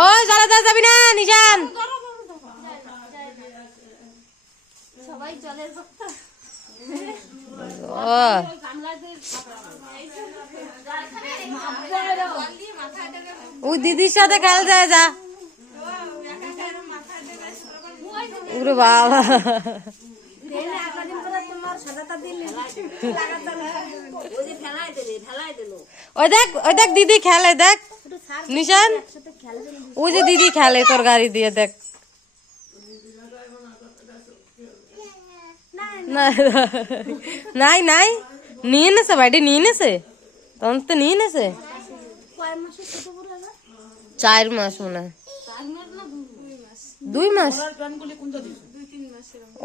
ওই জলে যাবি না নিশান। সবাই জলের ভক্ত। ওই দিদির সাথে খেল যায় যা। ওরে বাবা ওই দেখ দিদি খেলে দেখ নিশান, ওই যে দিদি খেলে তোর গাড়ি দিয়ে দেখ। নাই নাই নিয়ে নেছে ভাইটি, নিয়ে নেছে তখন তো নিয়ে নেছে 4 মাস মনে হয়, 2 মাস।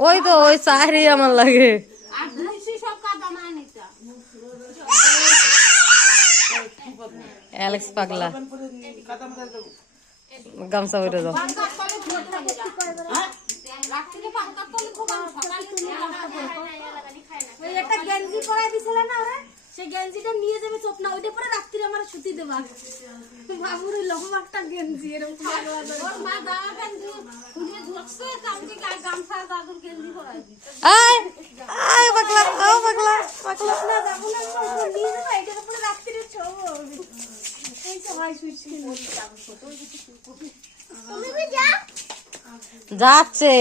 ওই তো ওই 4ই আমার লাগে। অ্যালেক্স পাগলা গামছা বেরো যাও। একটা গেঞ্জি পরাই দিছিল না ওরে, সেই গেঞ্জিটা নিয়ে যাবে চোপনা, ওইটা পরে রাত্রি আমার সুতি দেবা। বাবুর লম্বা একটা গেঞ্জি এরকম ওর মা দাও গেঞ্জি খুলে ধরছে, তারপরে গামছা দাদুর গেঞ্জি পরাই দিছে। আয় আয় পাগলা, ও পাগলা পাগলা না যাবো না, নিয়ে যাবে এইটার পরে রাত্রি ছোব। এই তো হয় সুইচি তুমি भी যাও যাচ্ছে।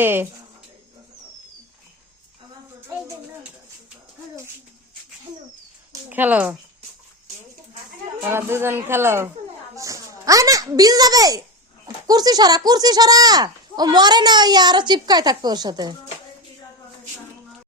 খেলো তোরা দুজন খেলো। না বিল যাবে, কুর্সি সরা ও মরে না, আরো চিপকায় থাকবে ওর সাথে।